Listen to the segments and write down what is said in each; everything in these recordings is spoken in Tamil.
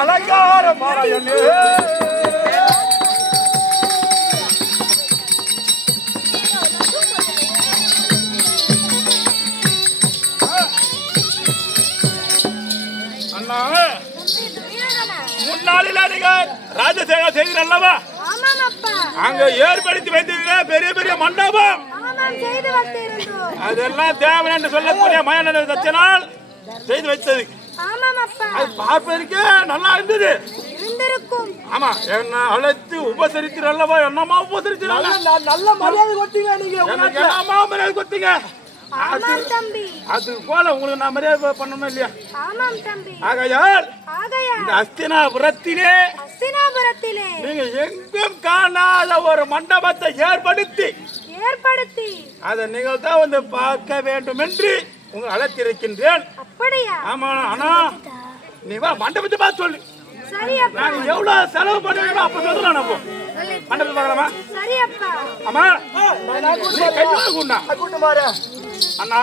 அலங்கார மாறாயண்ணே அண்ணா முன்னாளில் நீங்கள் ராஜசேகர செய்தீர் அல்லவா? அங்க ஏற்படுத்தி வைத்தீங்க பெரிய பெரிய மண்டபம். அதெல்லாம் தேவன் என்று சொல்லக்கூடிய மயான தச்சனால் செய்து வைத்தது. அது பார்ப்பதற்கு நல்லா இருந்தது. ஆமா, என்ன அழைத்து உபசரித்து அல்லவா? என்னமா உபசரித்து நல்ல மரியாதை கொடுத்தீங்க. நீங்க என்னமா மரியாதை கொடுத்தீங்க? அது போல உங்களுக்கு நான் மரியாதை பண்ணணும் இல்லையா? ஆகையால் இந்த அஸ்தினாபுரத்திலே நீங்க எங்கும் காணாத ஒரு மண்டபத்தை ஏற்படுத்தி அதை நீங்கள் தான் வந்து பார்க்க வேண்டும் என்று உங்களை அழைத்திருக்கின்றேன். ஆமா, ஆனா நீ வா மண்டபத்தை பார்த்து சொல்லு. நாங்க எவ்வளவு செலவு பண்ணுவோம் அப்ப சொல்றோம். நம்ம மண்டபத்தை பார்க்கலாமா? ஆமா, கூட்டு மாற அண்ணா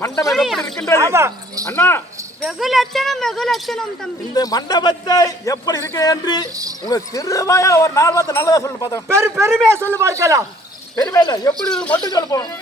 மண்டபம் எப்படி இருக்கின்றது? அண்ணா இந்த மண்டபத்தை எப்படி இருக்கு என்று உங்க திருவாயா ஒரு 4 வார்த்தை நல்லதா சொல்லு பார்த்தோம். பெருமையா சொல்லு பார்க்கலாம். பெருமை இல்ல, எப்படி மட்டும் சொல்ல போறோம்.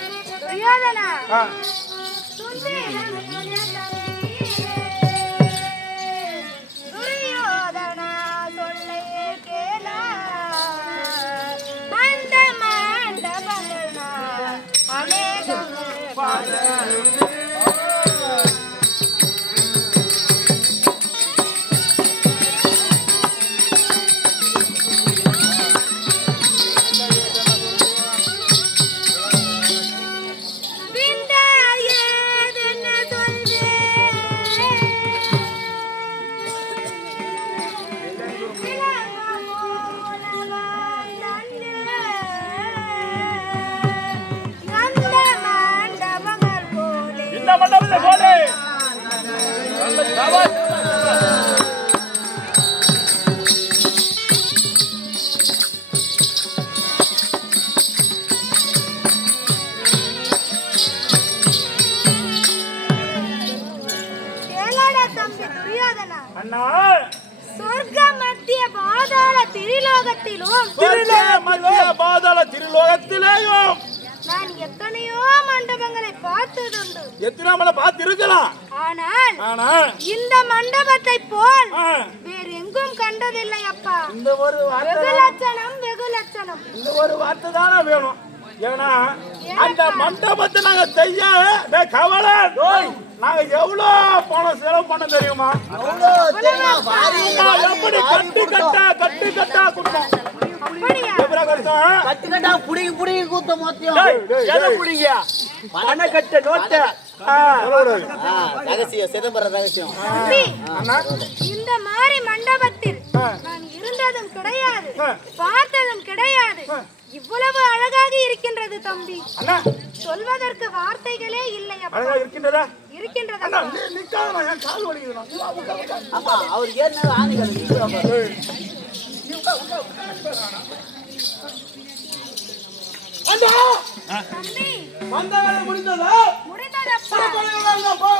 திரிலோகத்திலேயும் நான் எத்தனையோ மண்டபங்களை பார்த்ததுண்டு. எத்தனை பார்த்திருக்கலாம். ஆனால் இந்த மண்டபத்தை போல் வேறு எங்கும் கண்டதில்லை அப்பா. இந்த ஒரு வெகு லட்சணம் இந்த ஒரு வார்த்தை தானே வேணும். ஏன்னா அந்த மண்டபத்தை நாங்க செய்ய கவலை. நாங்க எவ்வளவு பணம் செலவு பண்ண தெரியுமா? எப்படி கட்டு கட்டா கொடுத்தோம். கட்டுக்கட்டா புடிங்கி கூத்த மொத்தம் கட்ட நோட்ட ரகசியம், சிதம்பரம் ரகசியம். இந்த மாதிரி மண்டபத்தில் நான் இருந்ததும் கிடையாது, பார்த்ததும் கிடையாது. இவ்வளவு அழகாக இருக்கின்றது தம்பி, சொல்வதற்கு வார்த்தைகளே இல்லை. இருக்கின்றதா? இருக்கின்றதா? அவர் ஏற்கனவே ஆணைகள் முடிந்ததா? விட்டதப்பா.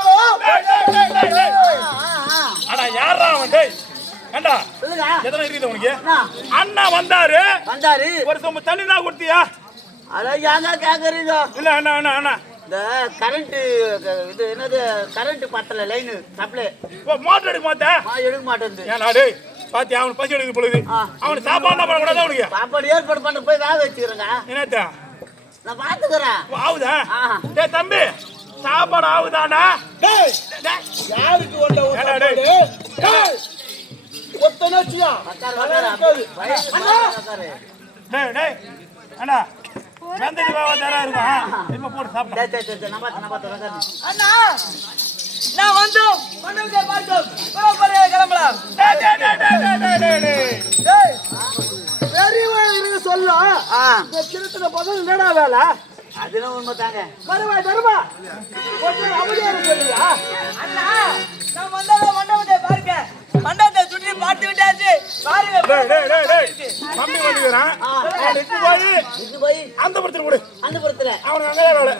அடா யாரா அவன் டேய் ஏண்டா சொல்லுங்க. எதனா இருக்குது உனக்கு என்ன? அண்ணா வந்தாரு வந்தாரு. ஒரு சொம்பு தண்ணி தான் கொடுத்தியா அட ஏங்க கேக்குறீங்க? இல்ல அண்ணா அண்ணா அண்ணா இந்த கரண்ட் இது என்னது கரண்ட் பத்தல லைன் சப்ளை மோட்டர் எடுக்க மாட்டேன் எடுக்க மாட்டேங்குது. ஏன்னா டேய் பாத்தி அவனுக்கு பசி எடுக்குது பொழுது அவனுக்கு சாப்பாடு என்ன பண்ணக்கூடாது அவனுக்கு சாப்பாடு ஏற்பாடு பண்ண போய் வேக வச்சுக்கிறேங்க. என்னத்தா நான் பாத்துக்கிறேன். ஆகுதா டேய் தம்பி சாப்பாடு ஆகுதானா டேய் யாருக்கு வந்த ஏடா டேய் ஒத்தனச்சியா டேய் டேய் அண்ணா வெந்தது வேவ தரா இருக்கும் இப்ப போட்டு சாப்பிடு அண்ணா நான் வந்தோம் மண்டபத்தை பார்த்தோம் பரபரே கிளம்பலாம் டேய் டேய் டேய் டேய் டேய் டேய் பெரியவன் இருக்கு சொல்ல இந்த சிறுத்துல பதில் என்னடா வேலை அதெல்லாம் உண்மைதாங்க. வருவா தருமா கொஞ்சம் அமைதியா சொல்லியா அண்ணா நான் வந்தா மண்டபத்தை பாருங்க மண்டபத்தை சுற்றி பார்த்து விட்டாச்சு பாருங்க டேய் டேய் டேய் டேய் தம்பி வந்துக்கறான் இது போய் அந்த படத்துல கொடு அந்த புறத்துல அவனுக்கு அங்கதான் வேலை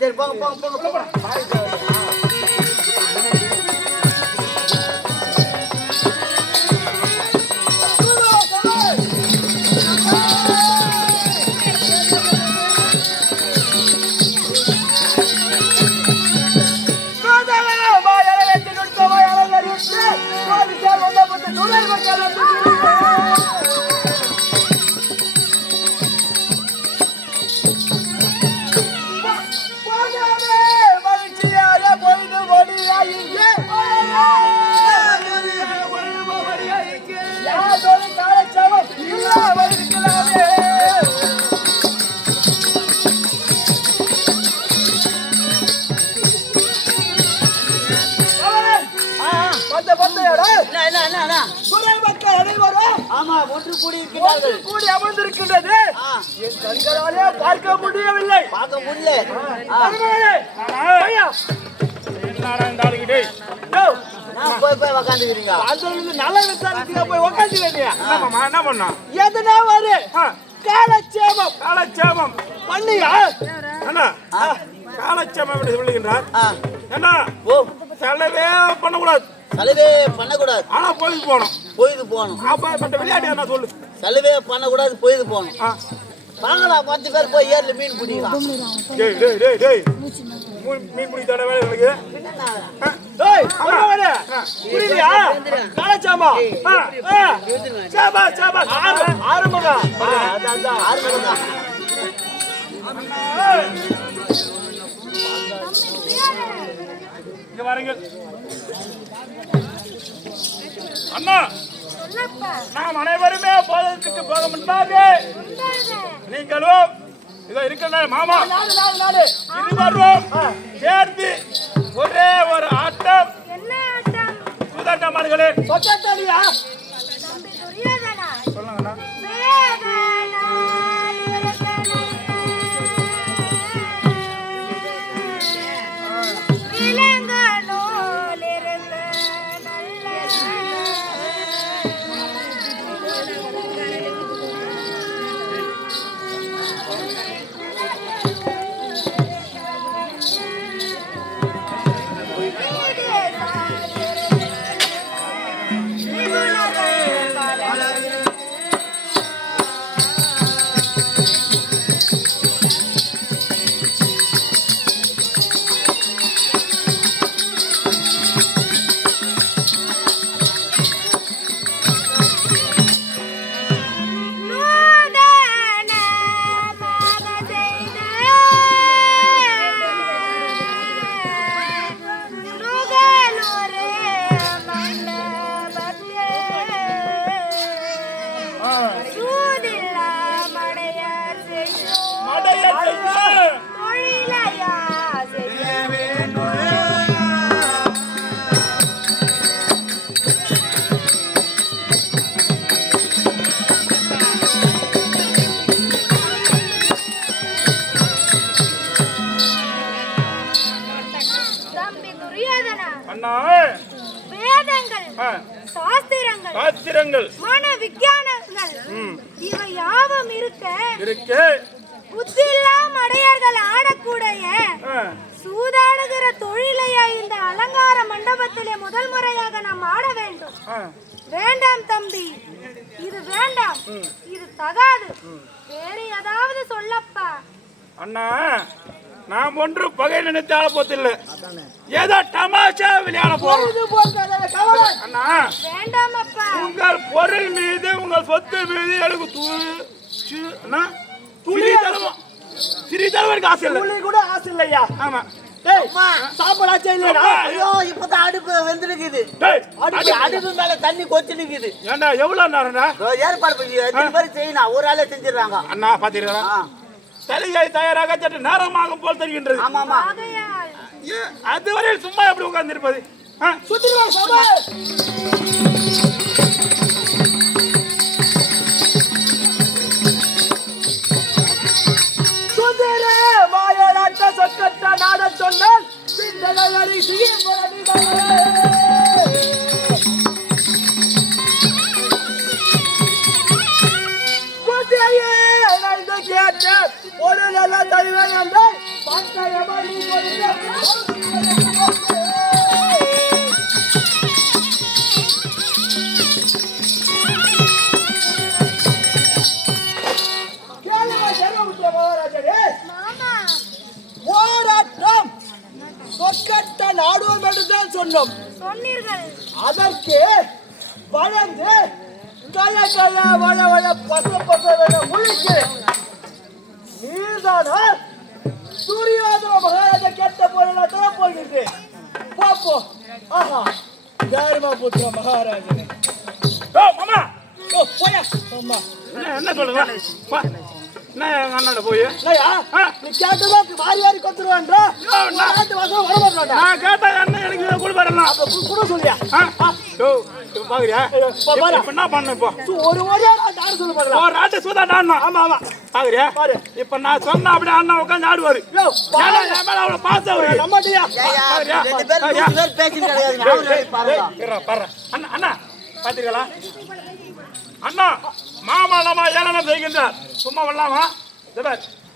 சரி போங்க ஆமா ஒன்று கூடி இருக்கிறார்கள். கூடி அமர்ந்திருக்கின்றது என் கண்களாலே பார்க்க முடியவில்லை. பார்க்க முடியல. என்னடா இந்த ஆளுக்கு டேய் நான் போய் உக்காந்துக்கிறீங்க. அந்த நல்ல விசாரத்துக்கு போய் உக்காந்துக்கிறீங்க. என்ன மாமா என்ன பண்ணா எதுனா வரு காலட்சேபம் காலட்சேபம் பண்ணியா அண்ணா காலட்சேபம் எப்படி சொல்லுகின்றார் என்ன ஓ செலவே பண்ணக்கூடாது சலுவே பண்ணக்கூடாது. ஆனா பொழுது போகணும் பொய்து போகணும். அப்ப விளையாட்டு என்ன சொல்லு சலுவே பண்ணக்கூடாது பொய்து போகணும். வாங்கடா 10 பேர் போய் ஏர்ல மீன் பிடிக்கலாம். டேய் டேய் டேய் டேய் மீன் பிடி தட வேலை உங்களுக்கு டேய் அம்மா வர புரியலையா காலச்சாமா சாபா சாபா ஆறுமகா அதான் ஆறுமகா இங்க வாருங்க அண்ணா சொல்லப்பா. நாம் அனைவருமே போதத்துக்கு போக முன்பாக நீங்களும் இதோ இருக்கிற மாமா இருவரும் சேர்ந்து ஒரே ஒரு ஆட்டம் என்ன ஆட்டம்? சூதாட்டமாடுகளே சொச்சத்தடியா தம்பி துரியோதனா. சொல்லுங்கண்ணா வேதனா விலங்கனோல் இருந்த நல்ல சாஸ்திரங்கள் மன விஞ்ஞானங்கள் இவை யாவும் இருக்க புத்தியில்லாம் அடையார்கள் ஆடக்கூடிய ஆ. சூதாடுகிற தொழிலையா இந்த அலங்கார மண்டபத்திலே முதல் முறையாக நாம் ஆட வேண்டும். ஆ. வேண்டாம் தம்பி, இது வேண்டாம், இது தகாது. வேறு ஏதாவது சொல்லப்பா. அண்ணா நாம் ஒன்று பகை நினைத்தால போத்தில்ல, ஏதோ தமாஷா விளையாட போறோம். அண்ணா வேண்டாம் அப்பா. உங்கள் பொருள் மீது உங்கள் சொத்து மீது எனக்கு சிறிதளவுக்கு ஆசை இல்லை. துளி கூட ஆசை இல்லையா? ஆமா. டேய், சாப்பிடாச்சே இல்லையா? ஐயோ இப்பதான் அடுப்பு வெந்துருக்குது. டேய், அடுப்பு மேல தண்ணி கொச்சு நிக்குது. ஏண்டா எவ்வளவு நேரம்டா? ஏற்பாடு பண்ணி எத்தனை பேர் செய்யணும், ஒரு ஆளே செஞ்சிடறாங்க. அண்ணா பாத்தீங்களா, தலையை தயாராக சற்று நேரமாகும் போல் தெரிகின்றது. ஆமா ஆமா. ஆகையால் அதுவரையில் சும்மா எப்படி உட்கார்ந்து இருப்பது? சுத்திடுவா சாபா. சுந்தரே மாயராட்ட சொக்கட்ட நாட சொன்னால் சிந்தனை சிகிய போராடினாரே. குதிரையே நைந்து கேட்ட ஒரு நல்ல தெய்வம் என்றால் பட்டயமணி மாமா போராட்டம் சொற்கட்ட நாடுவோம் என்றுதான் சொன்னோம். சொன்னீர்கள். அதற்கு வளர்ந்து கல கல வள வள பச பச முழிக்கு நீதானா துரியோதன மகாராஜா கேட்ட போல தர போகிறேன். பாப்போ ஆஹா தர்மபுத்திர மகாராஜனே. மாமா ஓ போயா அம்மா. என்ன சொல்லுங்க? என்ன எங்க அண்ணாட போய் இல்லையா நீ கேட்டதா வாரி வாரி கொடுத்துருவான்றா. நாட்டு வாசம் வர மாட்டாடா. நான் கேட்டா என்ன எனக்கு கொடுப்பாரலாம். அப்ப கூட சொல்லியா? பாக்குறியா இப்ப என்ன பண்ண? இப்போ ஒரு ஓடியா டான்ஸ் சொல்ல பாருங்க. ஒரு ஆட்டு சூதா டான்னா. ஆமா ஆமா பாக்குறியா? பாரு. இப்ப நான் சொன்ன அப்படியே அண்ணா உட்காந்து ஆடுவாரு. யோ ஏன்னா என் மேல அவ்வளவு பாசம் அவருக்கு. நம்மட்டியா ஏய்யா, ரெண்டு பேர் மூணு பேர் பேசிட்டு கிடையாது. அவரு பாருங்க. இருடா, பாரு. அண்ணா அண்ணா பாத்தீங்களா? அண்ணா மாமா நம்ம ஏன்னா செய்கின்றார். சும்மா வரலாமா?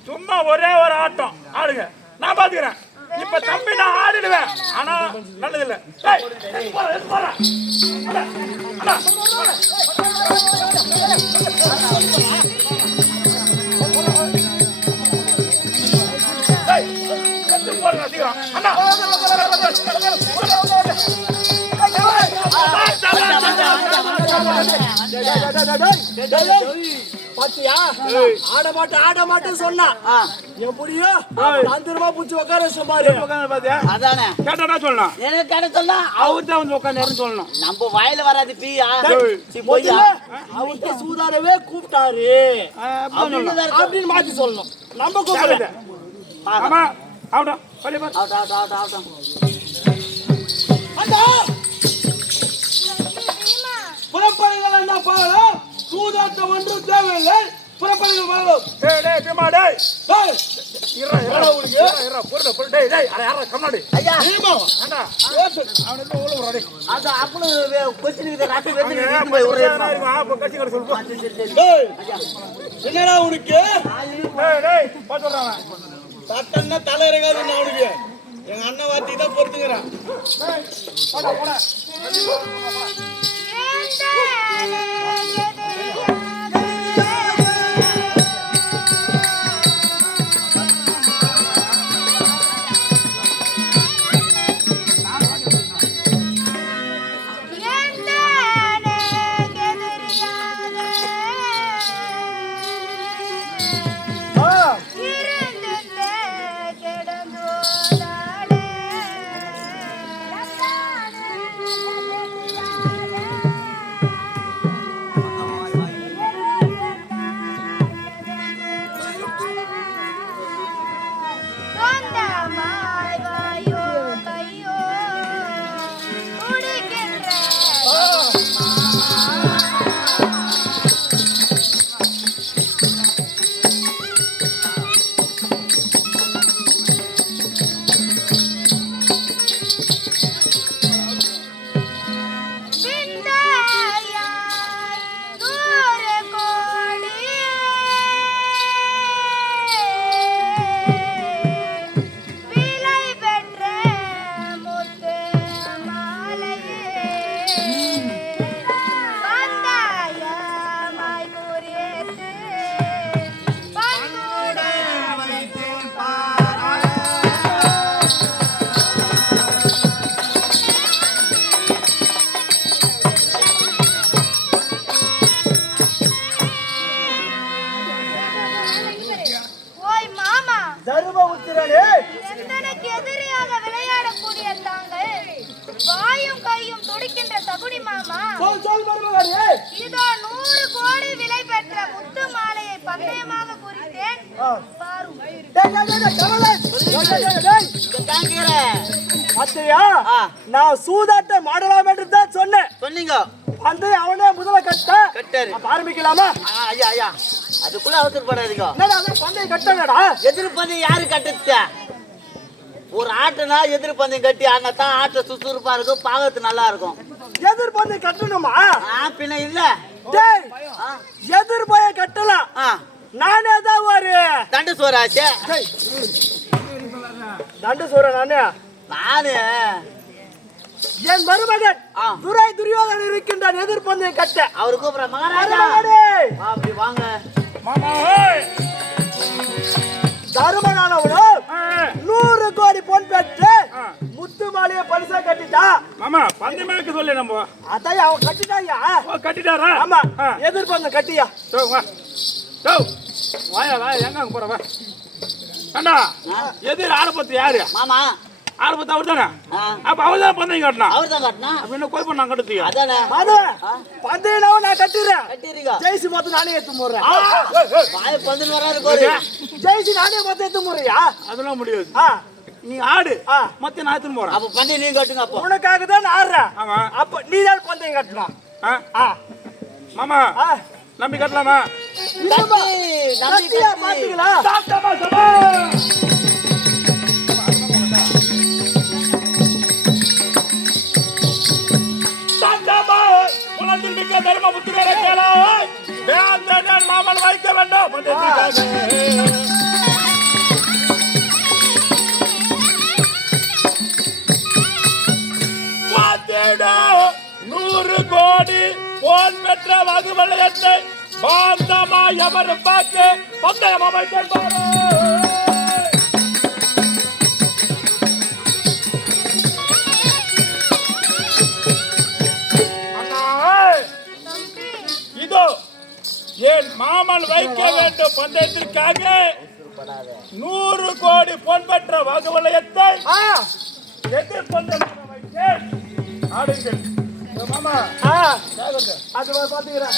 சும்மா ஒரே ஒரு ஆட்டம் ஆடுங்க, நான் பாத்துக்கிறேன். இப்ப தம்பி நான் ஆடிடுவேன், ஆனா நல்லது இல்ல. பாத்தியா ஆட மாட்டேன்னு சொன்னா எப்படியோ தந்திரமா பூச்சி உட்கார சுமாரு. அதானே கேட்டா சொல்லலாம், எனக்கு கேட்ட சொன்னா அவர் தான் வந்து உட்காந்து சொல்லணும். நம்ம வாயில வராது பீயா. அவர்கிட்ட சூதாரவே கூப்பிட்டாரு அப்படின்னு மாத்தி சொல்லணும். நம்ம கூப்பிடுறது ஆமா. ஆகட்டும், புறப்படுங்கள் என்ன பாடம், சூதாட்டம் ஒன்றும் தேவையில்லை. புறப்படுங்கள் வாழும். என்னடா உனக்கு சட்டம்னா தலை இருக்காது. அவனுக்கு எங்க அண்ணன் வார்த்தை தான் பொறுத்துக்கிறான். வந்தாயமாய் குறித்து பண்புட ஓய் மாமா, தரும உத்திரனே எந்தனுக்கு எதிரியாக விளையாடக்கூடிய தாங்கள் வாயும் கையும் துடிக்கின்ற தகுடி மாமா, சொல் மருமகனே. இதோ 100 கோடி விலை பெற்ற முத்து மாலையை பந்தயமாக குறித்தேன் பாரும். அத்தையா, நான் சூதாட்ட மாடலாம் என்று தான் சொன்னேன். சொன்னீங்க வந்து அவனே முதல்ல கட்டாரு. அப்ப ஆரம்பிக்கலாமா? ஐயா ஐயா அதுக்குள்ள அவசரப்படாதீங்க. என்னடா பந்தயம் கட்டங்கடா? எதிர்ப்பந்தயம் யாரு கட்டுச்ச? ஒரு ஆட்டுனா எதிர்ப்பந்தயம் கட்டி ஆனாதான் ஆட்டை சுறுசுறுப்பா இருக்கும், பாகத்து நல்லா இருக்கும். எதிர்பந்தயம் கட்டணுமா? பின்ன இல்ல. டேய், எதிர்பயம் கட்டலாம். நானே தான் ஒரு தண்டு சோறாச்சு. தண்டு சொல்றேன் நானே. நானு என் மருமகன் துரியோதனன் இருக்கின்றான் எதிர்பந்தயம் கட்ட. அவரு கூப்பிடுற மகாராஜா அப்படி வாங்க. மாமா தருமனானவனும் 100 கோடி பொன் பெற்று முத்து மாலையை பரிசா கட்டிட்டா. மாமா பந்தயமாக்கு சொல்லு நம்ம. அதையா அவன் கட்டிட்டாயா? கட்டிட்டாரா? ஆமா, எதிர்பந்தம் கட்டியா. வாயா எங்க போற வா. அண்ணா எதிர் ஆரம்பத்து யாரு? மாமா ஆரம்பத்து அவர் தானே. அப்ப அவர் தான் பந்தயம் கட்டினா. அவர் தான் கட்டினா. அப்ப என்ன கோய் பண்ண கட்டுத்தீங்க? அதானே பந்தயம் நான் கட்டிடுறேன். கட்டிருக்கா? ஜெயிச்சு மொத்தம் நானே எடுத்து போடுறேன். வாய பந்து வராது கோரி. ஜெயிச்சு நானே மொத்தம் எடுத்து போறியா? அதெல்லாம் முடியாது. நீ ஆடு மத்த நான் எடுத்துன்னு போறேன். அப்ப பந்தயம் நீங்க கட்டுங்க. அப்போ உனக்காக தான் நான் ஆடுறேன். ஆமா. அப்ப நீ தான் பந்தயம் கட்டணும். மாமா நம்பி கட்டலாமா? கட்டியா பாத்தீங்களா? தர்மபுத்திரரை கேளாய் மாமன் வைக்க வேண்டும். 100 கோடி போன் பெற்ற வகுவலயத்தை பாந்தமாய் அவர் பார்க்க பந்தயம் அமைக்கின்றார். இதோ என் மாமன் வைக்க வேண்டும் பந்தயத்திற்காக 100 கோடி பொன் பெற்ற வகுவலயத்தை எதிர்பந்தயம் வைத்தேன். ஆடுங்கள் மாமா. அது பாத்தீங்களா?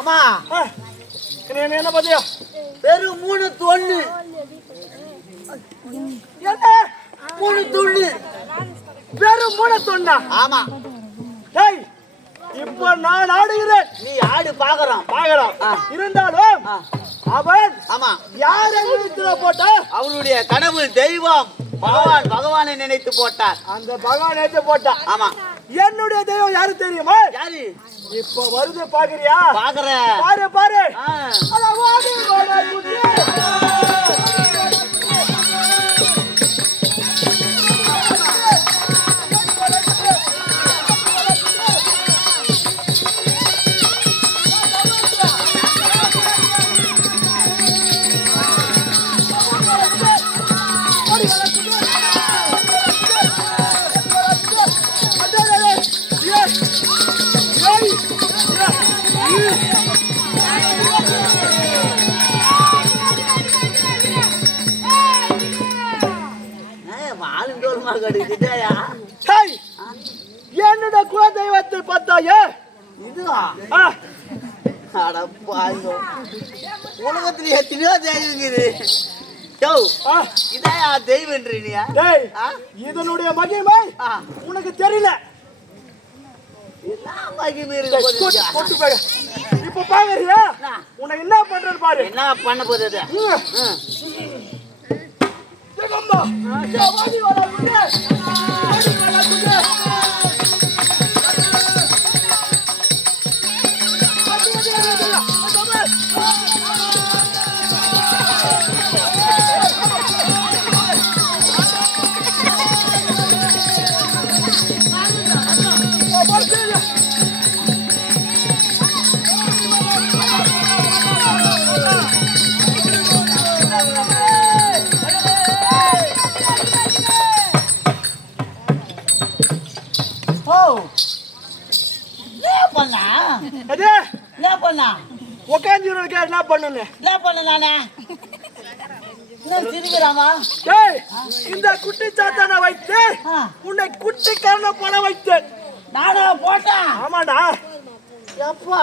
ஆமா என்ன பாத்தியா? வெறும் 3 தொண்ணு. என்ன 3 தொண்ணு? வெறும் 3 தொண்ணா? ஆமா. டேய், இப்ப நான் ஆடுகிறேன். நீ ஆடு பாக்குறான். இருந்தாலும் அவன் ஆமா யாரை நினைத்து போட்ட? அவருடைய கடவுள் தெய்வம் பகவானை நினைத்து போட்டார். அந்த பகவான் நினைத்து போட்டா. ஆமா. என்னுடைய தெய்வம் யாரு தெரியுமா? யாரு? இப்ப வருது பாக்குறியா? பாக்குறேன். பாரு பாரு. வாழுந்தோல்மா கடிக்கிட்டாயா என்னோட குல தெய்வத்தை பார்த்தாயே இதுவா அடப்பாங்க உலகத்துல எத்தனையோ தெய்வம் இதாயா தெய்வன்றியா இதனுடைய மகிமை உனக்கு தெரியல இப்ப பாக்குறியா உனக்கு என்ன பண்றது பாரு என்ன பண்ண போகுது என்ன பண்ணு நானே இந்த குட்டி சாத்தான வைத்து உன்னை குட்டி காரண போட வைத்தேன் நானா போட்டேன் ஆமாடா எப்பா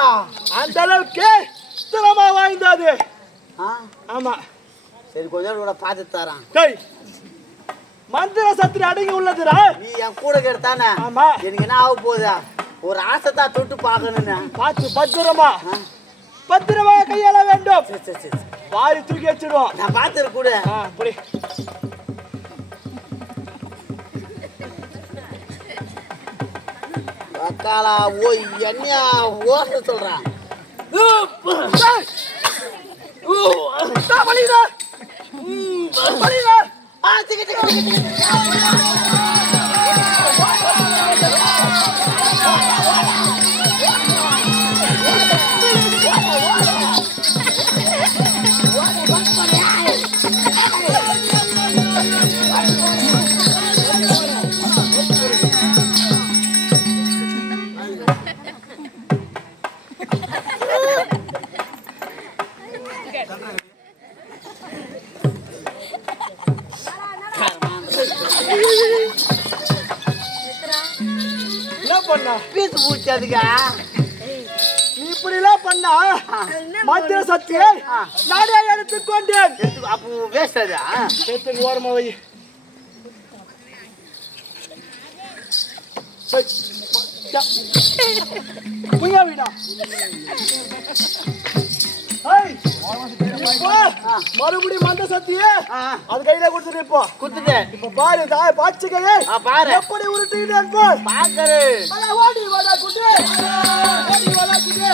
அந்த அளவுக்கு திறமா வாய்ந்தது ஆமா சரி கொஞ்சம் கூட பார்த்து தரான் மந்திர சத்திரி அடங்கி உள்ளதுடா நீ என் கூட கேட்டானே ஆமா எனக்கு என்ன ஆக போகுதா ஒரு ஆசை தான் தொட்டு பார்க்கணும்னு பார்த்து பத்திரமா கையாள வேண்டும் வாரி தூக்கி வச்சிடுவோம் நான் பார்த்துரு கூட அப்படி அக்காலா ஓய் என்னையா ஓட்ட சொல்றான் பீஸ் பூச்சதுக்கா நீ இப்படி எல்லாம் பண்ணா மந்திர சத்தியை நானே எடுத்துக் கொண்டேன் அப்போ வேஸ்டா எடுத்துக்கு ஓரமா வை புய்யா வீடா மறுபடியும் மந்த சத்தியே அது கையில கொடுத்துட்டு இப்போ குத்துட்டேன் இப்ப பாரு பாச்சு கையை பாரு எப்படி உருட்டுகிறேன் பார் பாக்கரு ஓடி வாடா குட்டி ஓடி வாடா குட்டி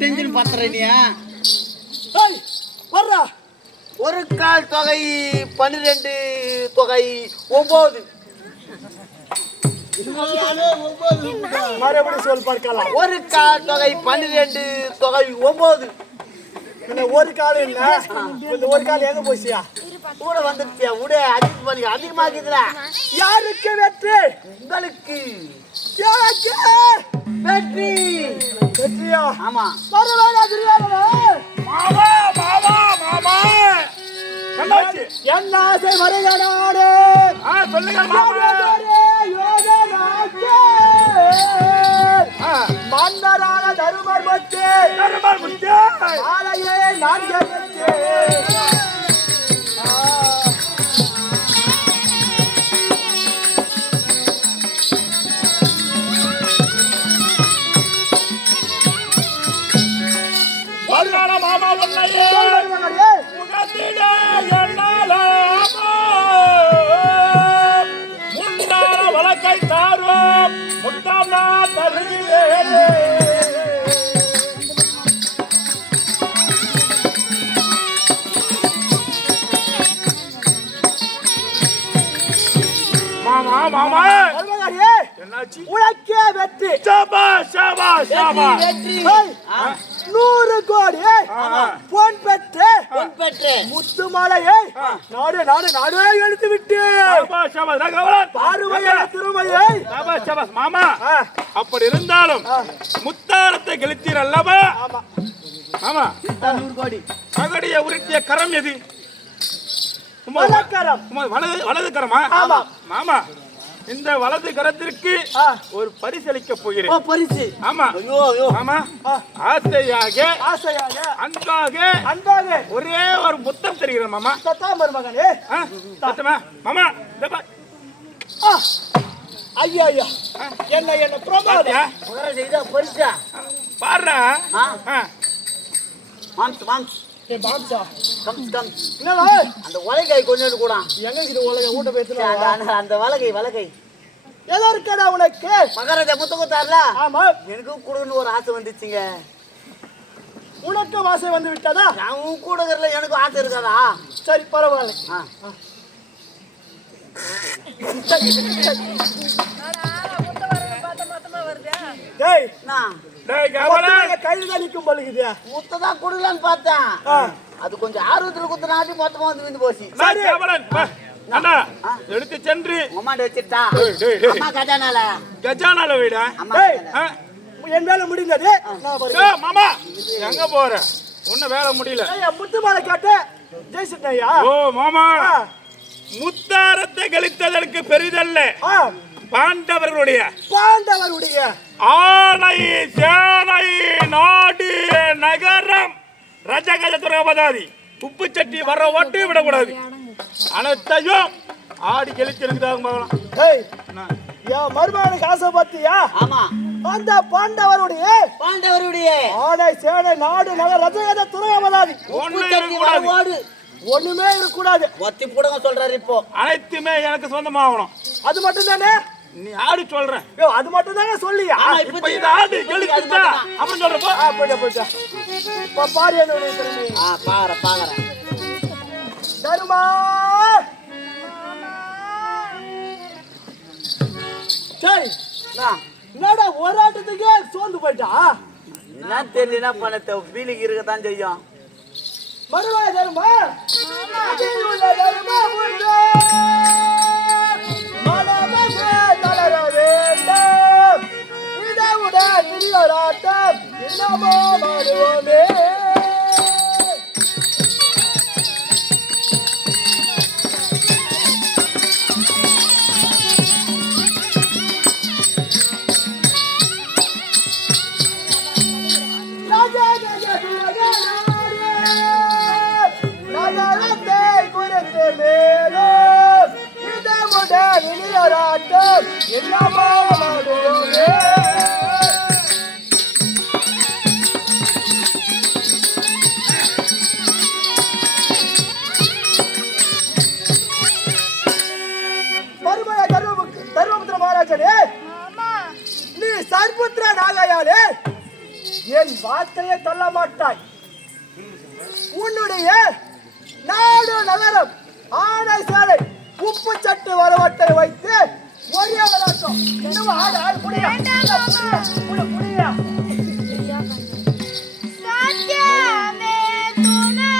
டென்ஷன் பண்றீனியா ஒரு கால் தொகை 12 தொகை 9 மறுபடியும் சொல் பார்க்கலாம் ஒரு கால் தொகை 12 தொகை 9 ஒரு கால் இல்ல இந்த ஒரு கால் எங்க போச்சியா கூட வந்துட்டியா உட அதிகமாக்குதுல யாருக்கு வெற்றி உங்களுக்கு வெற்றி வெற்றியா ஆமா பரவாயில்ல தெரியாதா மாமா மாமா மாமா என்னாச்சு என்ன ஆசை மறைகடாடே சொல்லுங்க மாமா மன்னரான தருமர் முத்தே ஆலையே நான் மாமா உன்னையே முகத்திட என்னால முன்னால வழக்கை தாரும் முத்தாம் நான் தருகிறேன் மாமா மருமகனே, என்னாச்சு? உனக்கே வெற்றி. ஷாபாஷ் ஷாபாஷ் ஷாபாஷ். வெற்றி ஏய், 100 கோடி பொன் பெற்று பொன் பெற்று முத்து மாலையை நாடு நாடு நாடே எழுத்து விட்டு ஷாபாஷ் ஷாபாஷ். ரகவலன் பார்வையை திருமையை ஷாபாஷ் ஷாபாஷ். மாமா அப்படி இருந்தாலும் முத்தாரத்தை கெளுத்தீர் அல்லவா? ஆமா மாமா 100 கோடி பகடிய உருட்டிய கரம் எது? வலக்கரம். வலது கரமா? ஆமா. மாமா இந்த வலது கரத்திற்கு ஆ. ஒரு பரிசளிக்க ஓ போகிறேன். பரிசு ஆமா ஐயோ ஐயோ மாமா ஆசையாக ஆசையாக அன்பாக அன்பாக ஒரே ஒரு முத்தம் தருகிறேன் மாமா. தத்தா மருமகனே. ஆ, தட்டுமா? மாமா இந்த பார். ஆ, ஐயா ஐயா என்ன பிரமாதம். பாத்தியா? முதல்ல செய்த பரிசா பாருடா. ஆ. ஆ. வாங்ஸ் ஏ பாம்சா கம்ஸ் என்னடா அந்த வலகை கொஞ்சம் கூட எங்க இது உலக ஊட்ட பேத்துல அந்த வலகை ஏதோ இருக்கடா உனக்கு. மகாராஜா முத்த கொடுத்தாருல ஆமா எனக்கும் கொடுன்னு ஒரு ஆசை வந்துச்சுங்க. உனக்கு வாசை வந்து விட்டதா? நான் கூடல எனக்கும் ஆசை இருக்காதா? சரி பரவாயில்ல. ஆ. டேய் நான் டேய் கவலன். கையில தான் நிக்கும் பழுகுது. முத்ததா கொடுக்கலான்னு பார்த்தேன். அது கொஞ்சம் ஆர்வத்தில் குத்து நாட்டி மொத்தமா வந்து விந்து போச்சு. டேய் கவலன். வா. அண்ணா எடுத்து சென்று அம்மாட்ட வச்சிட்டா டேய். அம்மா கஜானால கஜானால வைடா. அம்மா டேய். கஜானால. என் வேலை முடிந்தது. நான் பாருங்க. ஏய் மாமா எங்க போற? ஒண்ணு வேலை முடியல. ஐயா முத்து மாலை கேட்டு ஜெயிச்சிட்டேயா? ஓ மாமா முத்தாரத்தை கழித்ததற்கு பெரிதல்ல பாண்டவர்களுடைய பாண்டவருடைய ஆணை சேனை நாடு நகரம் ரஜகஜ துரபதாதி உப்பு சட்டி வர ஓட்டு விடக்கூடாது. அனைத்தையும் ஆடி கழிச்சிருக்குதாக பார்க்கலாம். டேய் என் மருமகனுக்கு ஆசை பார்த்தியா? ஆமா அந்த பாண்டவருடைய ஆணை சேனை நாடு நகர் ரஜகஜ துரையமலாதி ஒண்ணு இருக்கக்கூடாது. ஓடு ஒண்ணுமே இருக்கக்கூடாது. ஒத்தி போடுங்க சொல்றாரு இப்போ. அனைத்துமே எனக்கு சொந்தமாகணும். அது மட்டும் தானே? நீ ஆடி சொல்ற அது மட்டும் தானே சொல்லியா? ஆமா, இப்ப இது ஆடி கழிச்சுட்டா அப்புறம் சொல்றப்போ போயிட்டா இப்ப பாரு என்னுடைய திறமை. பாக்குறேன் தருமா சரி என்னடா ஒரு ஆட்டத்துக்கே சோர்ந்து போயிட்டா? என்ன தெரியல பண்ண ஃபீலிங் இருக்கத்தான் செய்யும். மறுவாய தருமா தருமா மனமே தளர வேண்டாம் இதவுட திரியோராட்டம் என்னமோ மாறுவோமே. நகரத்தை குறித்து மேலும் இதவுட திரியோராட்டம் என்னமோ மாறுவோமே. மறுமய தர்மபுத்திர மகாராஜனே, நீ சர்புத்திர நாகையாலே என் வார்த்தையை தள்ள மாட்டாய். உன்னுடைய நாடு நகரம் ஆணை சாலை உப்பு சட்டு வரவட்டை வைத்து ஒரே விளாட்டம் இன்னும் ஆடு ஆடு புடியா புடியா சத்யமே துணை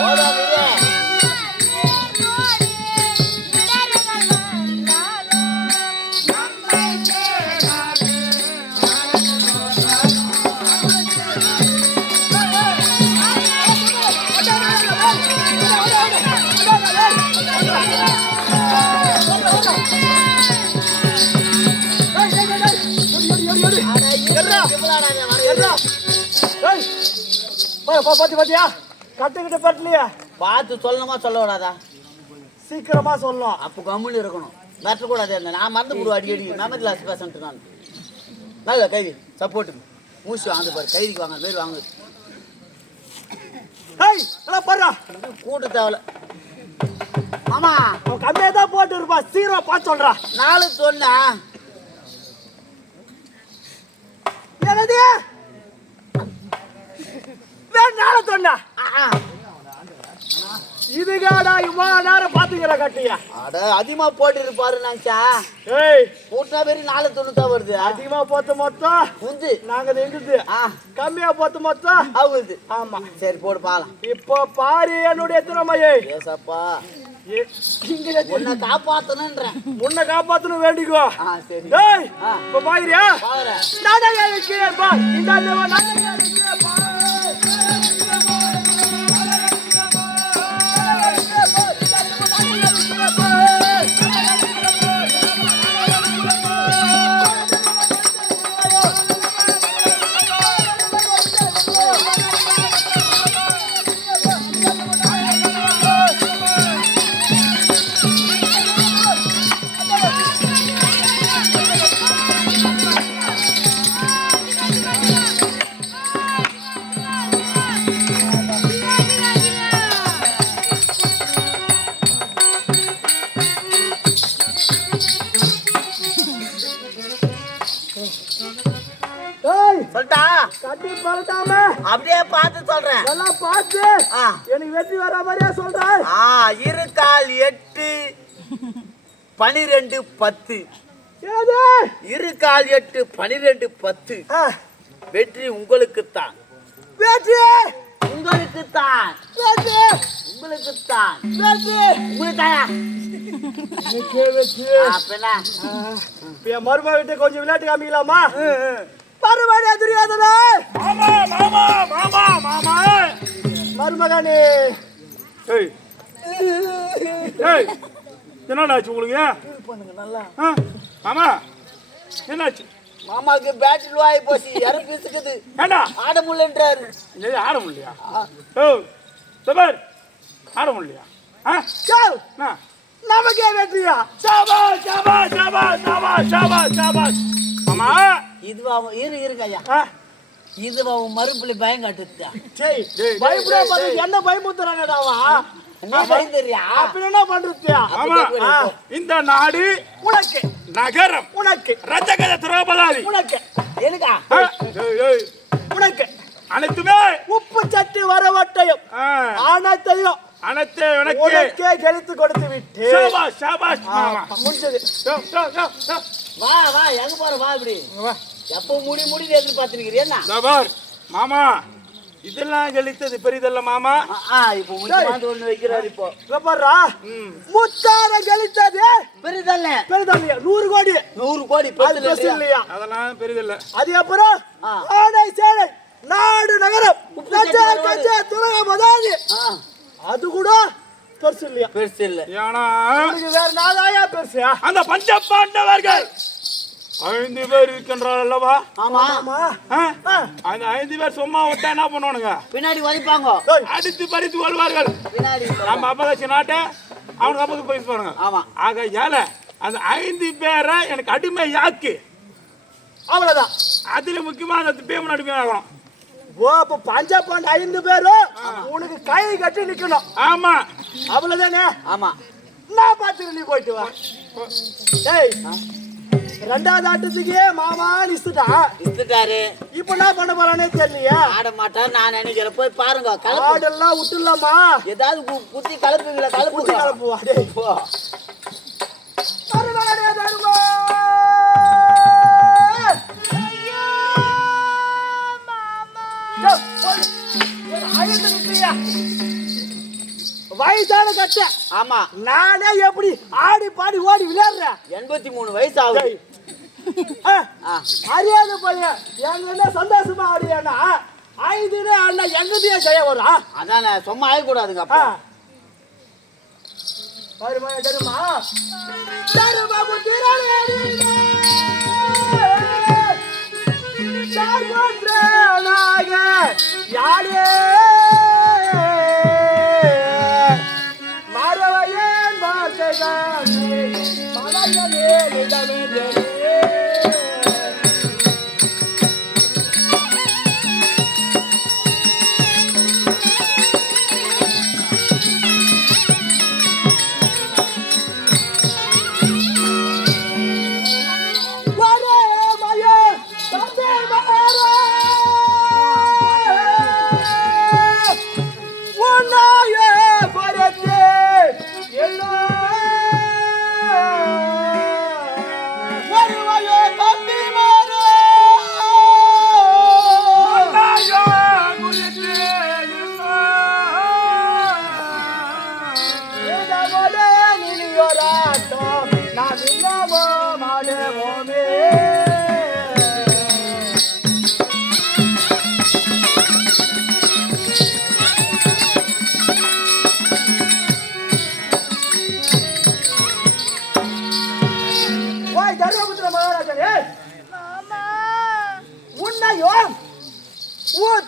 போதாது. பாத்தியா கட்டுக்கிட்ட பட்டலையா பார்த்து சொல்லணுமா சொல்ல விடாதா? சீக்கிரமா சொல்லணும். அப்போ கம்முன்னு இருக்கணும். கூடாது. நான் மறந்து போடுவேன் அடிக்கடி. மெமரி லாஸ் பேசன்ட்டு நான் நல்ல கை சப்போர்ட்டு மூச்சு வாங்க பாரு. கைதிக்கு வாங்க பேர் வாங்க. பாரு கூட்டு தேவல ஆமா கம்மியா தான் போட்டு இருப்பா. சீக்கிரம் பார்த்து சொல்றா. 4 சொன்னா என்னது 4 சொன்னா இதுகாடா இவ்வளவு நேரம் பாத்துக்கிற கட்டியா? அட அதிகமா போட்டு இருப்பாரு நினைச்சா. கூட்டினா பேரு 4.90 வருது. அதிகமா போத்து மொத்தம் குஞ்சு நாங்க எங்குது கம்மியா போத்து மொத்தம் ஆகுது. ஆமா சரி போடு பாலாம். இப்போ பாரு என்னுடைய திறமையை. ஏசப்பா உன்னை காப்பாத்தணுன்றேன். உன்னை காப்பாத்தணும் வேண்டிக்கோ. சரி இப்ப பாக்குறியா? நானே இருக்கிறேன் பா. இந்த சொல்லிட்டா கட்டி பழட்டாம அப்படியே பார்த்து சொல்றேன். எல்லாம் பார்த்து எனக்கு வெற்றி வர மாதிரியா சொல்றேன். 2 கால் 8 12 10. 2 கால் 8 12 10. வெற்றி உங்களுக்குத்தான். வெற்றி உங்களுக்குத்தான். வெற்றி உங்களுக்குத்தான். வெற்றி உங்களுக்குத்தாயா? மருமகிட்ட கொஞ்சம் விளையாட்டு காமிக்கலாமா? மருமகனே துரியோதனா. மாமா மாமா மாமா மாமா மருமகனே என்னடாச்சு உங்களுக்கு? நல்லா மாமா என்னாச்சு? மாமாக்கு பேட்டரி லோ ஆகி போச்சு. யாரும் பிசுக்குது. ஏண்டா ஆட முடியலன்றாரு. ஆட முடியலையா? சபர் ஆட முடியலையா? நமக்கே வெற்றியா? சாபாஷ் சாபாஷ் சாபாஷ் சாபாஷ் சாபாஷ் சாபாஷ். மாமா இதுவா இருங்க ஐயா. இதுவா மறுபடி பயம் காட்டுச்சா? பயப்பட பார்த்து என்ன பயமுத்துறாங்கடாவா? பயந்துறியா? அப்படி என்ன பண்றது? ஆமா இந்த நாடு உனக்கு, நகரம் உனக்கு, ரஜகத திரௌபதி உனக்கு, எனக்கா? உனக்கு அனைத்துமே உப்பு சட்டி வரவட்டையும் அனைத்தையும் அனைத்து உனக்கே கெளித்து கொடுத்து விட்டு சாபாஷ் சாபாஷ் மாமா முடிஞ்சது. வா வா எங்க போற வா இப்படி எப்போ முடி எதிர்பார்த்துக்கிறீ என்ன? சபர் மாமா இதெல்லாம் கழித்தது பெரிதல்ல மாமா. இப்போ முன்னாடி ஒண்ணு வைக்கிறாரு. இப்போ பாருடா முத்தார கழித்தது பெரிதல்ல. பெரிதல்லையா? 100 கோடி 100 கோடி பெருசு இல்லையா? அதெல்லாம் பெரிதல்ல. அது அப்புறம் ஆடை சேலை நாடு நகரம் துறகமதாது அது கூட பெருசு இல்லையா? பெருசு இல்ல. ஏன்னா வேற நாளாயா பெருசு? அந்த பஞ்ச பாண்டவர்கள் 5 பேர் இருக்கின்றார் அல்லவா? ஆமா அந்த 5 பேர் சும்மா விட்டா என்ன பண்ணுவானுங்க? பின்னாடி வலிப்பாங்க. அடித்து பறித்து கொள்வார்கள். பின்னாடி நம்ம அப்பகாட்சி நாட்டை அவனுக்கு அப்பக்கு போயிட்டு போறாங்க. ஆமா ஆக ஏல அந்த 5 பேரை எனக்கு அடிமையாக்கு. அவ்வளவுதான். அதுல முக்கியமான அந்த பேமன் அடிமையாகணும். ஓ அப்ப பஞ்சாபாண்ட் 5 பேரும் உனக்கு கை கட்டி நிக்கணும். ஆமா அவ்வளவுதானே? ஆமா நான் பாத்துக்கிறேன். நீ போயிட்டு வா. டேய் 2வது ஆட்டத்துக்கே மாமா இஸ்துட்டாரு. இப்ப என்ன பண்ண போறானே தெரியலையா? ஆட மாட்டார் நான் நினைக்கிறேன். போய் பாருங்க. ஆடெல்லாம் விட்டுலாமா? ஏதாவது குத்தி கலப்புங்களா? குத்தி கலப்புவா. டேய் போ. அருமாடே தருமா. ஐயோ மாமா. போய். ஐயோ நிக்கிறியா? வயசான கட்ட. ஆமா நானே எப்படி ஆடி பாடி ஓடி விளையாடுறேன். 83 வயசு ஆகுது. அறியாத பையன் எங்க சந்தோஷமா ஆடியானா 5 ஆடினா எங்கதையே செய்ய வரும். அதானே சும்மா ஆகக்கூடாதுங்க அப்பா. வருமா தருமா தருமா குதிரானே சார்போத்ரனாக யாரே மரவையன் வார்த்தைதானே மலையனே நிதமே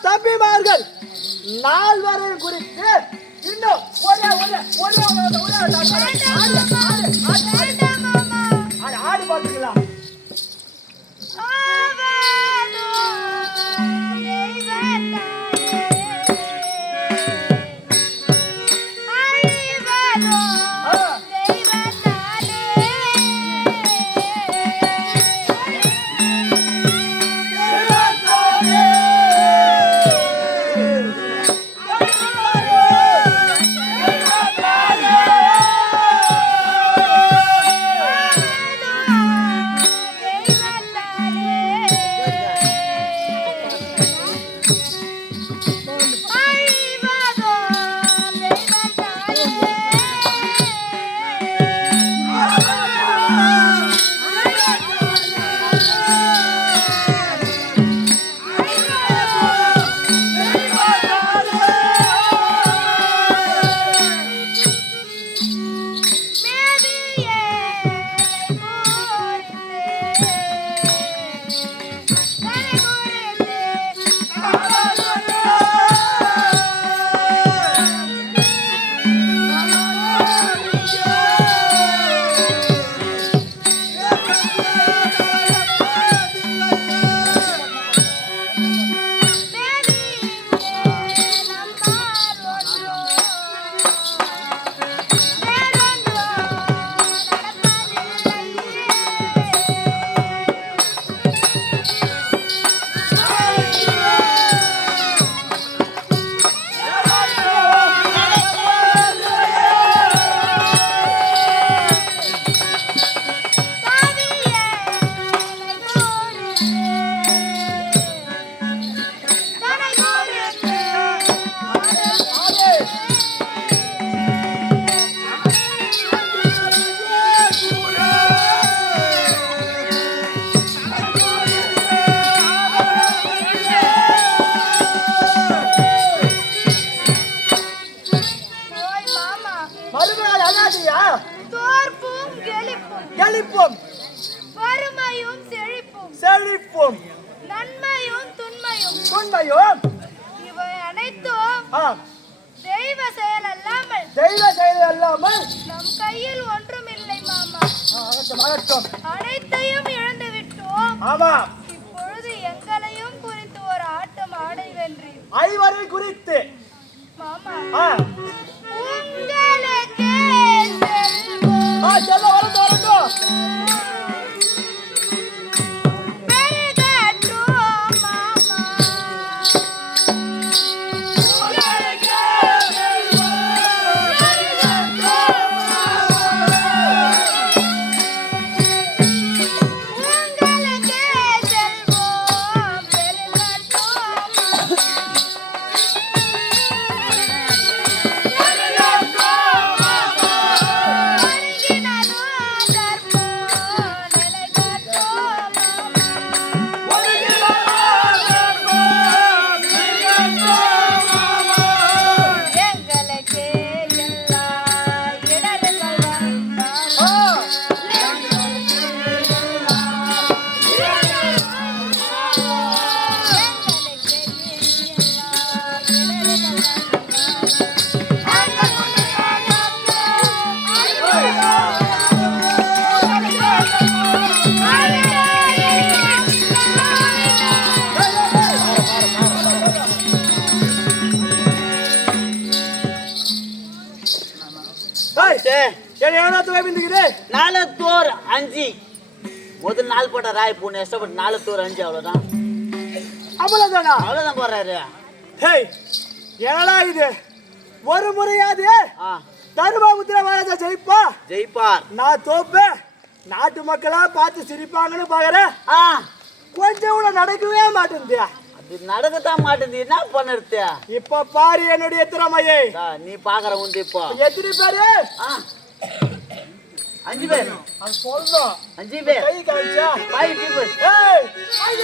தம்பிமார்கள் நால்வரை குறித்து இன்னும் ஆடி பார்த்துக்கலாம். செழிப்பும் நன்மையும் துன்மையும் துன்மையும் இவை அனைத்தும் தெய்வ செயல் அல்லாமல் நம் கையில் ஒன்றும் இல்லை மாமா. அனைத்தையும் இழந்து விட்டோம். இப்பொழுது எங்களையும் குறித்து ஒரு ஆட்டம் ஆடை வென்றி ஐவரை குறித்து மாமா நாலத்தோர் 5 முதல் நாள் போட்ட ராய் பூனை இஷ்டப்பட்டு நாலத்தோர் 5 அவ்வளவுதான். அவ்வளவுதானா? அவ்வளவுதான் போடுறாரு. ஹேய் என்னடா இது? ஒரு முறையாவது தர்மபுத்திர மகாராஜா ஜெயிப்பார். நான் தோப்பேன். நாட்டு மக்களா பார்த்து சிரிப்பாங்கன்னு பாக்குறேன். கொஞ்சம் கூட நடக்கவே மாட்டேங்குது. அது நடக்கத்தான் மாட்டேங்குது. என்ன பண்ணுறது? இப்ப பாரு என்னுடைய திறமையை. நீ பாக்குற உண்டு. இப்போ எத்தனை பேரு? 5 பேர். அது சொல்றோம். 5 பேர். கை காமிச்சா 5 people. ஏய் 5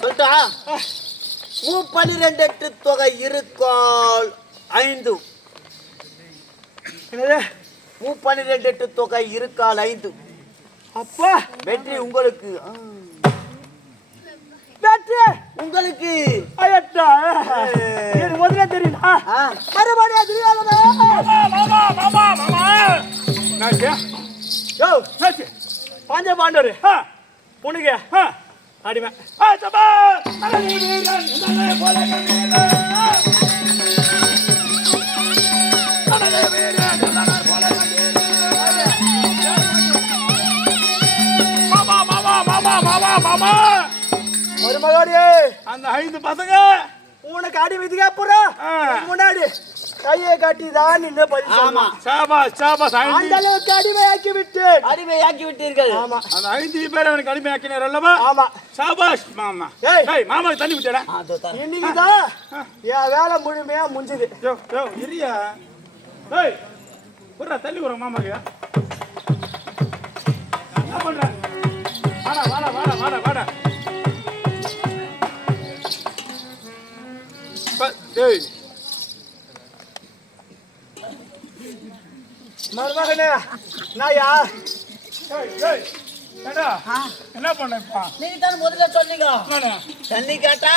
சொல்லிட்டா 12 தொகை இருக்கால் 5. என்னது? 12 தொகை இருக்கால் 5. அப்பா வெற்றி உங்களுக்கு. வெற்றி உங்களுக்கு. ஐயட்டா எனக்கு முதல்ல தெரியுமா? மறுபடியும் தெரியாதா? யோ பாஞ்ச பாண்டவர் புனிக அடிமை. மருமகாடியே அந்த 5 பசங்க உனக்கு அடி விதிக்கா போறா முன்னாடி கையை காட்டி தான் நின்று ஆமா. அந்த அளவுக்கு அடிமையாக்கி விட்டேன். அடிமையாக்கி விட்டீர்கள். ஆமா அந்த 5 பேரை அவனுக்கு அடிமையாக்கினார் அல்லவா? ஆமா. சாபாஷ் மாமா. ஏய் மாமாக்கு தண்ணி விட்டடா. இன்னைக்குதான் என் வேலை முழுமையா முடிஞ்சது. இரியா. ஏய் புறா தண்ணி வர மாமாக்கு. என்ன பண்ற? வாடா. டேய் மருமகனே நாயா என்ன பண்ணப்பா? நீங்க தான் முதல்ல சொன்னீங்க தண்ணி கேட்டா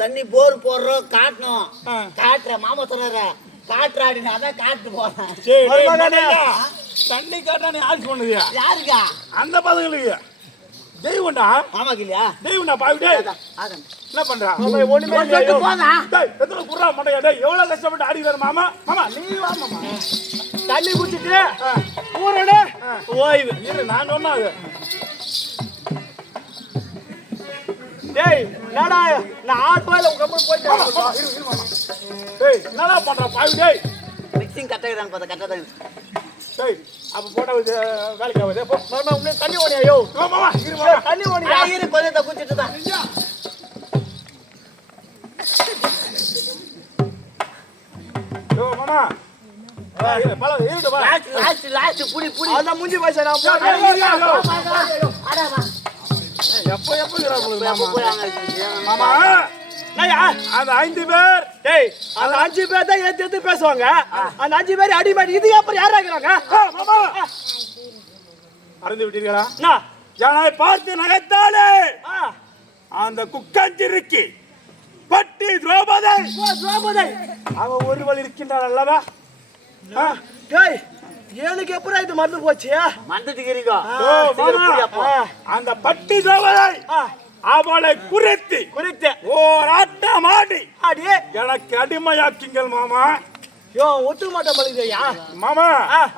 தண்ணி போர் போடுறோம் காட்டணும். காட்டுற மாமா சொல்ற காட்டுறாடினா அதான் காட்டு போறேன். தண்ணி காட்டா நீ ஆட்சி பண்ணுது யாருக்கா? அந்த பசங்களுக்கு தெய்வம்டா. மாமாக்கு இல்லையா? தெய்வம்டா பாவிட்டே. என்ன பண்றா? ஒண்ணுமே போதா எத்தனை குர்ரா மாட்டேங்க. டேய் எவ்வளவு கஷ்டப்பட்டு ஆடிக்கிறாரு மாமா. மாமா நீ வா மாமா. தண்ணி குடிச்சிட்டு ஊரோட ஓய்வு இரு நான் சொன்னா அது. டேய் என்னடா நான் ஆட்டோல உங்க கம்பெனி போயிட்டேன். டேய் என்னடா பண்ற பாவி? டேய் மிக்சிங் கட்டறாங்க பார்த்தா கட்டறாங்க. டேய் அப்ப போட்டா வேலைக்கு ஆகுது. போ மாமா உன்னை தண்ணி ஓடியா? யோ மாமா இரு மாமா. தண்ணி ஓடியா? இரு கொஞ்சம் தான் குடிச்சிட்டு தான். யோ மாமா பல இருடு பா. லாஸ்ட் புடி அந்த முஞ்சி பைசா நான் போறேன். அட வா. எப்ப இருக்கறா உங்களுக்கு அப்ப மாமா? போய் அங்க மாமா நாயா அந்த 5 பேர். டேய் அந்த 5 பேர் தான் ஏத்து பேசுவாங்க. அந்த 5 பேர் அடிமாடி இதுக்கு அப்புறம் யாரா இருக்கறாங்க? மாமா அறிந்து விட்டீர்களா? நான் ஜனை பார்த்து நகைத்தாலே அந்த குக்கஞ்சிருக்கி பட்டி திரௌபதி அவன் ஒருவள் இருக்கின்றான் அல்லவா? டேய் எனக்கு எப்பறம் இது மறந்து போச்சு? மறந்துட்டீங்க. அந்த பட்டி திரௌபதி அவளை குறித்து ஓராட்டம் ஆடி எனக்கு அடிமையாக்கிங்கள் மாமா. யோ ஒத்துக்க மாட்டேன் பழுதையா மாமா.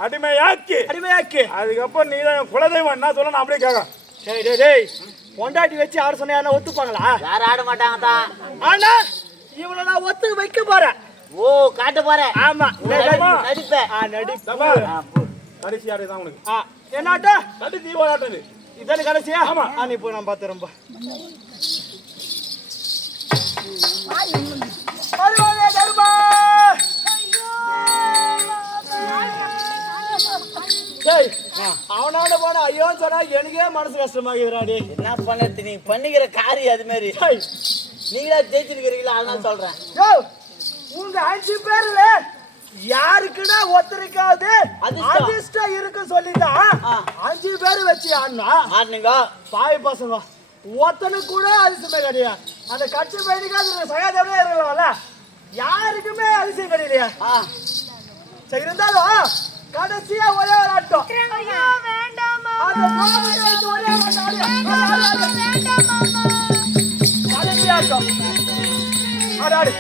அடிமையாக்கி அதுக்கப்புறம் நீ தான் குலதெய்வம் என்ன சொல்லணும் அப்படியே கேட்க. டேய் டேய் பொண்டாட்டி வச்சு ஆட சொன்னா ஒத்துப்பாங்களா? யாரும் ஆட மாட்டாங்க தான். ஆனா இவனை நான் ஒத்துக்க வைக்க போறேன். ஓ காட்ட போறேன். ஆமா நடிப்பேன். நடிப்பு கடைசி ஆடு தான் உனக்கு. என்னாட்டா கடைசி தீவாட்டாது இதானே கடைசியா? ஆமா. நீ போய் நான் பார்த்து ரொம்ப அவனோட போன ஐயோ சொன்னா எனக்கே மனசு கஷ்டமாகிறாடி. என்ன பண்ணது? நீ பண்ணிக்கிற காரியம் அது மாதிரி நீங்களா ஜெயிச்சிருக்கிறீங்களா அதனால சொல்றேன். யோ உங்க 5 பேர்ல யாருக்குன்னா ஒருத்தருக்காவது அதிர்ஷ்டம் இருக்கு சொல்லிதான் 5 பேர் வச்சு ஆடுனீங்க. பாய் பசங்க ஒருத்தனுக்கு கூட அதிர்ஷ்டமே கிடையாது. அந்த கட்சி பையனுக்காக சகாதேவனே இருக்கலாம்ல, யாருக்குமே அதிர்ஷ்டம் கிடையாது. சரி இருந்தாலும் கடைசியா ஒரே ஒரு ஆட்டம். ஐயோ வேண்டாமா அந்த கோபத்தை வச்சு ஒரே ஒரு ஆட்டம். கடைசி ஆட்டம் ஆடாடு.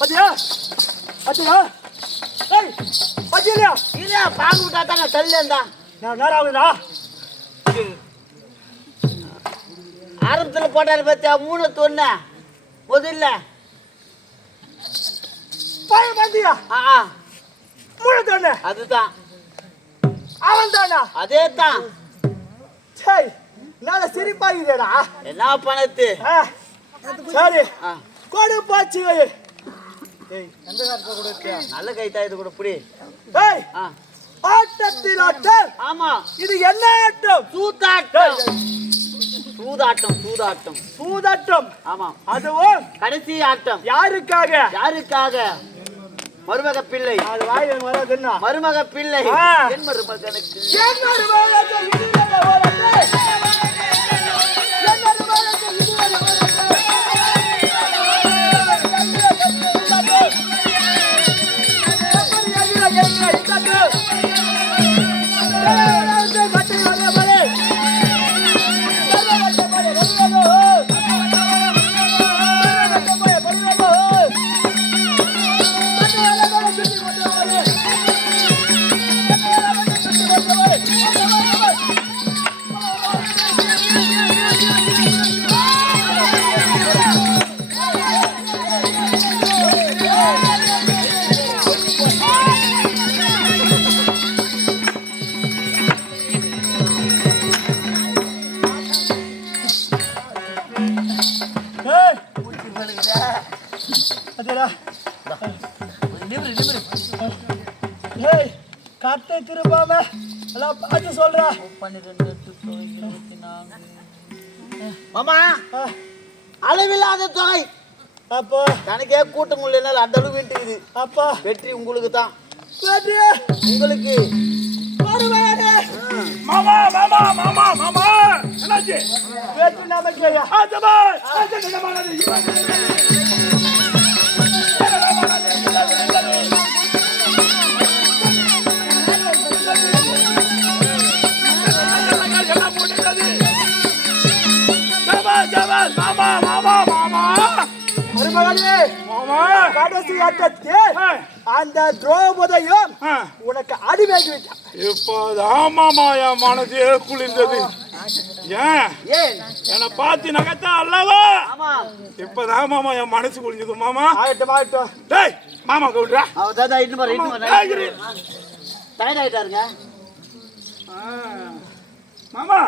பத்தியா பத்தியா ஏய் பத்தியா இல்ல பாங்க விட்டா தான் தள்ளேண்டா. நான் நேரா ஆகுதா ஆரம்பத்துல போட்டாரு பத்தியா 3 தொன்ன முதல்ல பாய் பத்தியா 3 தொன்ன அதுதான் அவன் தானா அதே தான். சரி நல்ல சிரிப்பாகுதேடா. என்ன பணத்து சரி கொடு பாச்சி. ஏய் எந்த காரத்தை கூட இருக்கியா? நல்ல கைத்தா இது கூட புடி. ஏய் ஆட்டத்தில் ஆட்டம். ஆமா இது என்ன ஆட்டம்? சூதாட்டம். சூதாட்டம் சூதாட்டம் சூதாட்டம். ஆமா அதுவும் கடைசி ஆட்டம். யாருக்காக? யாருக்காக? மருமக பிள்ளை. அது வாய் வரதுன்னா மருமக பிள்ளை என் மருமகனுக்கு என் மருமகனுக்கு இதுல வரது. என் மருமகனுக்கு இதுல வரது. கட்டை திருப்பாம எல்லாம் பார்த்து சொல்றா. 12 மாமா அளவில்லாத தொகை. அப்போ கணக்கே கூட்டம் இல்லைனால அந்த அளவு வெட்டுக்குது. அப்பா வெற்றி உங்களுக்கு தான். வெற்றி உங்களுக்கு. மாமா மாமா மாமா மாமா என்னாச்சு? வெற்றி நமக்கு. ஆஜமா ஆஜமா மாமா மாமா மாமா மருமகனே மாமா கடைசி ஆட்டத்தில் அந்த திரௌபதியும் உனக்கு அடிமையாகி விட்டான். இப்போதான் மாமா என் மனசே குளிர்ந்தது. ஏன் ஏன் என்னை பார்த்து நகத்தா அல்லவா? ஆமா இப்பதான் மாமா என் மனசு குளிஞ்சது. மாமா ஆகட்டும் ஆகட்டும். டேய் மாமா கவுண்டரா அவர் தாத்தா இட்டு பாரு டயர்ட் ஆயிட்டாருங்க. மாமா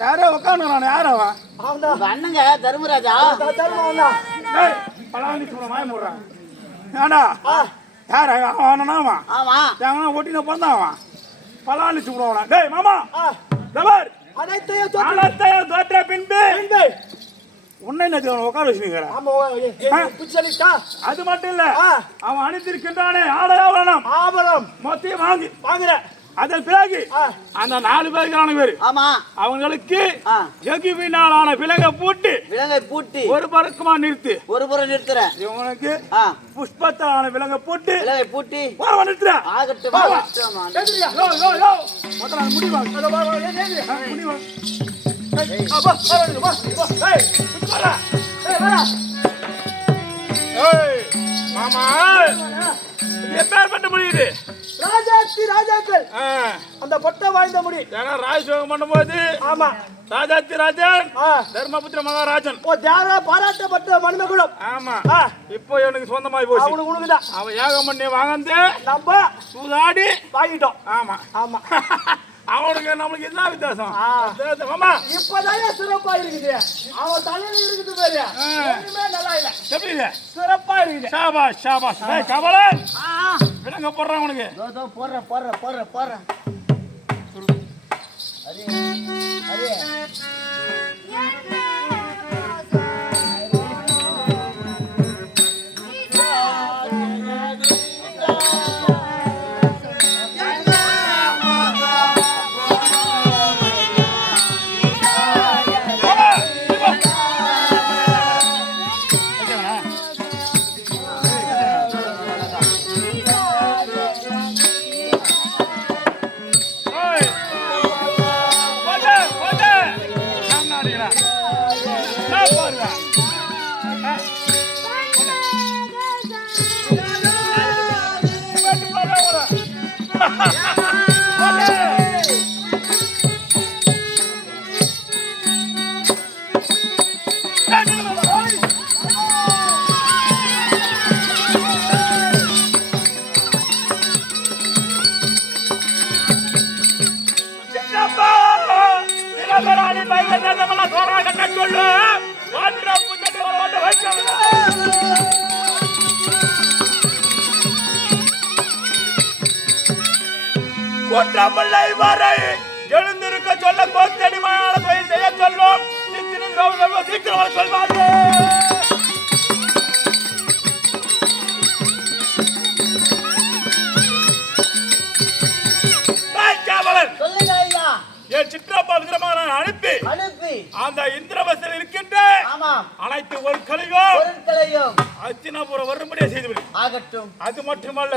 யாரோ உட்காந்துறான். யாரவா? அவன்தான் உங்க அண்ணங்க தர்மராஜா. தருமாவனா டேய் பலாவணி சொல்ற மாய மூடுறான். ஏண்டா யார் அவனாமா? ஆமா எவனா ஒட்டின பிறந்தாவா? பலாவணி சொல்றவனா? டேய் மாமா தபார் அனைத்தையும் தோற்ற பின்பு நேற்று அவனை உட்கார வச்சுருக்கிற ஆமா புச்சலிட்டா அது மட்டும் இல்ல அவன் அணிந்திருக்கின்றானே ஆடையாவரணம் ஆபரம் மொத்தையும் வாங்குற அதன் பிறகு அந்த 4 பேருக்கான பேரு ஆமா அவங்களுக்கு எகிவினாலான விலங்கை பூட்டி ஒரு பறக்குமா நிறுத்து ஒரு புறம் நிறுத்துற இவனுக்கு புஷ்பத்தாலான விலங்கை பூட்டி நிறுத்துற ஆகட்டும் மாமா எப்பேற்பட்ட முடியுது ராஜாக்கள் அந்த பொட்டை வாழ்ந்த முடி ஏன்னா ராஜசோகம் பண்ணும்போது ஆமா ராஜாத்தி ராஜன் தர்மபுத்திர மகாராஜன் பாராட்டப்பட்ட மனிதகுலம் ஆமா இப்போ எனக்கு சொந்தமாயி போச்சு அவனுக்கு உனக்குதான் அவன் ஏகம் பண்ணி வாங்கந்து நம்ம சூதாடி வாங்கிட்டோம் ஆமா ஆமா அவனுக்கு நம்மளுக்கு என்ன வித்தியாசம் ஆமா இப்பதான் சிறப்பா இருக்குது அவன் தலையில இருக்குது பாரு ஒண்ணுமே நல்லா இல்ல எப்படி இல்ல சிறப்பா இருக்குது ஷாபாஷ் ஷாபாஷ் கவலன் விலங்க போடுறான் உனக்கு போடுறேன் அரே அரே குற்றமில்லை வரை எழுந்திருக்க சொல்ல கோத்தடிமான தொழில் செய்ய சொல்லும் சீக்கிரம் சொல்வார்கள் என் சிற்றப்பா விக்கிரமான அனுப்பி அந்த இந்திரபஸ்தில் இருக்கின்ற அனைத்து பொருட்களையும் அத்தினாபுரம் வரும்படியே செய்துவிடு. ஆகட்டும். அது மட்டுமல்ல,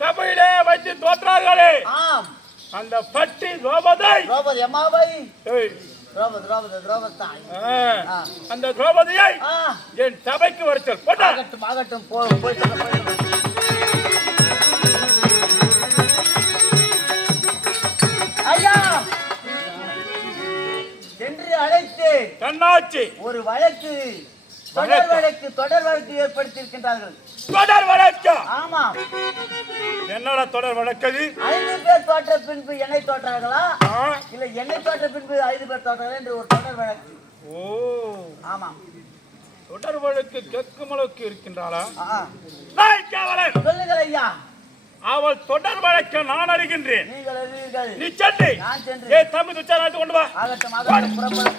சபையிலே வைத்து தோற்றார்களே அந்த பட்டி திரௌபதி அந்த திரௌபதியை என் சபைக்கு வரச்சல். ஆகட்டும் ஆகட்டும் போயிட்டு ஐயா என்று அழைத்து கண்ணாச்சி ஒரு வழக்கு தொடர் வழக்கு ஏற்படுத்தியிருக்கின்றார்கள். தொடர் வழக்கு? ஆமா. என்னடா தொடர் வழக்கு? 5 பேர் தோற்ற பின்பு என்னை தோற்றார்களா இல்ல என்னை தோற்ற பின்பு 5 பேர் தோற்றார்களா என்று ஒரு தொடர் வழக்கு. ஓ ஆமா. தொடர் வழக்கு கேட்கும் அளவுக்கு இருக்கின்றாளா? சொல்லுங்கள் ஐயா. அவள் தொடர் வழக்க நான் அறிகின்றேன். நீங்கள் அறிவீர்கள். நீ சென்று நான் சென்று ஏ தம்பி துச்சாராத்து கொண்டு வா. ஆகட்டும் ஆகட்டும் புறப்படு.